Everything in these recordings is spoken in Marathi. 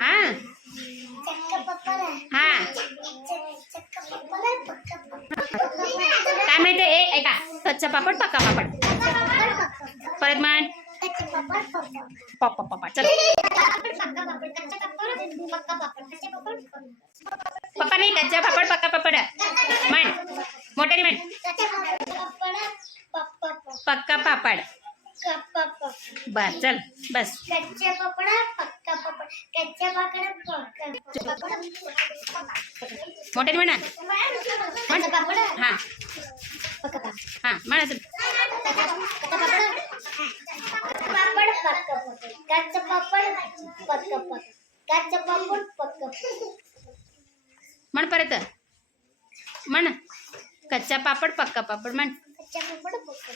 हाँ हाँ काय माहिती ऐका कच्चा पापड पक्का पापड परत म्हण पप्पा चल पप्पा नाही कच्चा पापड पक्का पापड म्हण मोठ्याने म्हण पक्का पापड बर चल बस कच्चा पापड पक्का पापड कच्चा पापड मोठ्याने म्हणा पापड हां हां म्हणा चल पापड कच्चा पापड पक्का पापड कच्चा पापड पक्का म्हण परत म्हण कच्चा पापड पक्का पापड म्हण कच्चा पापड पक्का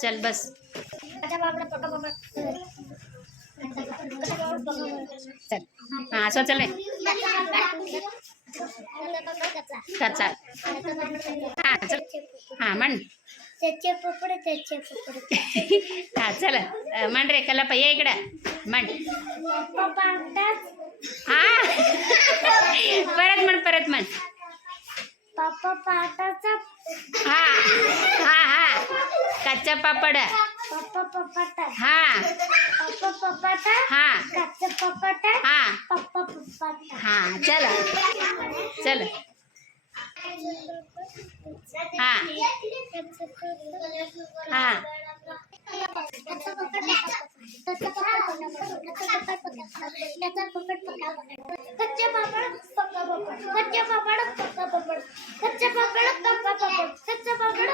चल बस कच्चा पापड पक्का पापड चल हाँ सो चल कच्चा हाँ चल हाँ मन कच्चे पापड हाँ चल मन रे कला ये इकडे मन हाँ परत मन पापा पाटाचा हाँ हाँ हाँ कच्चा पापड पापा पापटा हाँ पापा पापटा हाँ कच्चा पापटा हाँ पापा पापटा हाँ चल चल हाँ हाँ कच्चा पापड़ पक्का पापड़ कच्चा पापड़ पक्का पापड़ कच्चा पापड़ पक्का पापड़ कच्चा पापड़